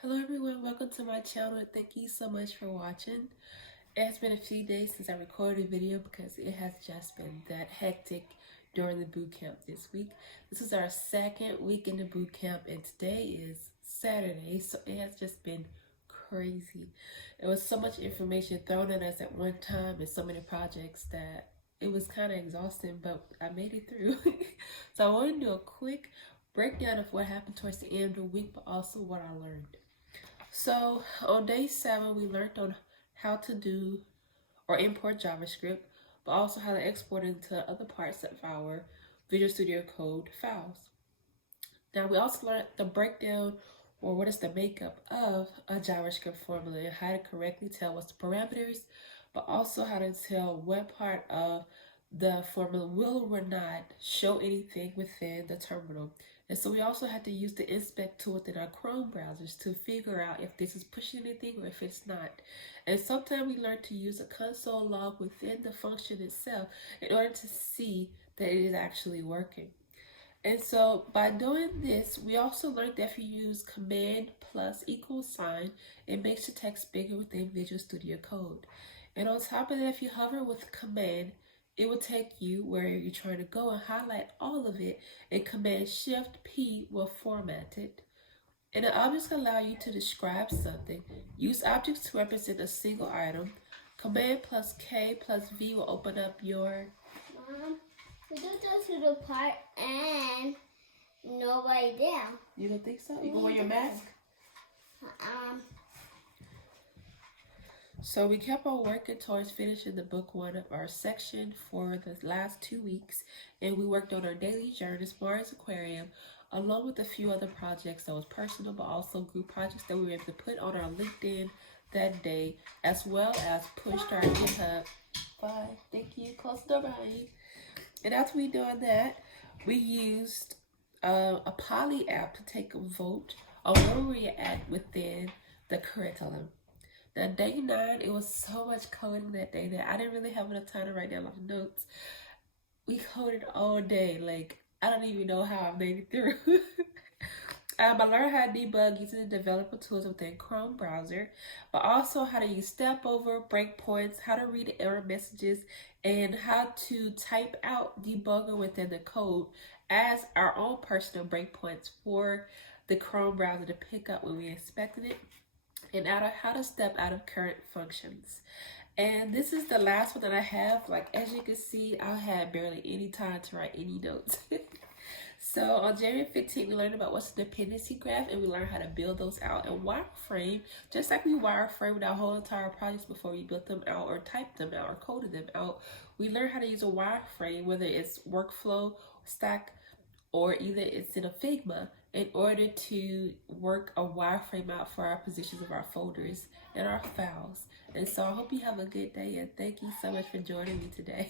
Hello everyone, welcome to my channel. Thank you so much for watching. It has been a few days since I recorded a video because it has just been that hectic during the boot camp this week. This is our second week in the boot camp and today is Saturday, so it has just been crazy. There was so much information thrown at us at one time and so many projects that it was kind of exhausting, but I made it through. So I want to do a quick breakdown of what happened towards the end of the week, but also what I learned. So on day 7, we learned on how to do or import JavaScript, but also how to export into other parts of our Visual Studio Code files. Now we also learned the breakdown or what is the makeup of a JavaScript formula and how to correctly tell what's the parameters, but also how to tell what part of the formula will or will not show anything within the terminal. And so we also had to use the inspect tool within our Chrome browsers to figure out if this is pushing anything or if it's not. And sometimes we learn to use a console log within the function itself in order to see that it is actually working. And so by doing this, we also learned that if you use command plus equals sign, it makes the text bigger within Visual Studio Code. And on top of that, if you hover with command, it will take you where you're trying to go and highlight all of it, and Command Shift P will format it. And the objects allow you to describe something. Use objects to represent a single item. Command plus K plus V will open up your... Mom, we don't go to the part and nobody down. You don't think so? You can wear your mask? So we kept on working towards finishing the book 1 of our section for the last 2 weeks, and we worked on our daily journey, Mars Aquarium, along with a few other projects that was personal, but also group projects that we were able to put on our LinkedIn that day, as well as pushed our GitHub. Bye. Thank you. Close the door behind you. And after we doing that, we used a Poly app to take a vote on where we at within the curriculum. Now, day 9, it was so much coding that day that I didn't really have enough time to write down a lot of notes. We coded all day. Like, I don't even know how I made it through. I learned how to debug using the developer tools within Chrome browser, but also how to use step over, breakpoints, how to read error messages, and how to type out debugger within the code as our own personal breakpoints for the Chrome browser to pick up when we inspected it, and how to step out of current functions. And this is the last one that I have. Like, as you can see, I had barely any time to write any notes. So on January 15th, we learned about what's a dependency graph, and we learned how to build those out in wireframe, just like we wireframed our whole entire projects before we built them out or typed them out or coded them out. We learned how to use a wireframe, whether it's workflow, stack, or either it's in a Figma, in order to work a wireframe out for our positions of our folders and our files. And so I hope you have a good day, and thank you so much for joining me today.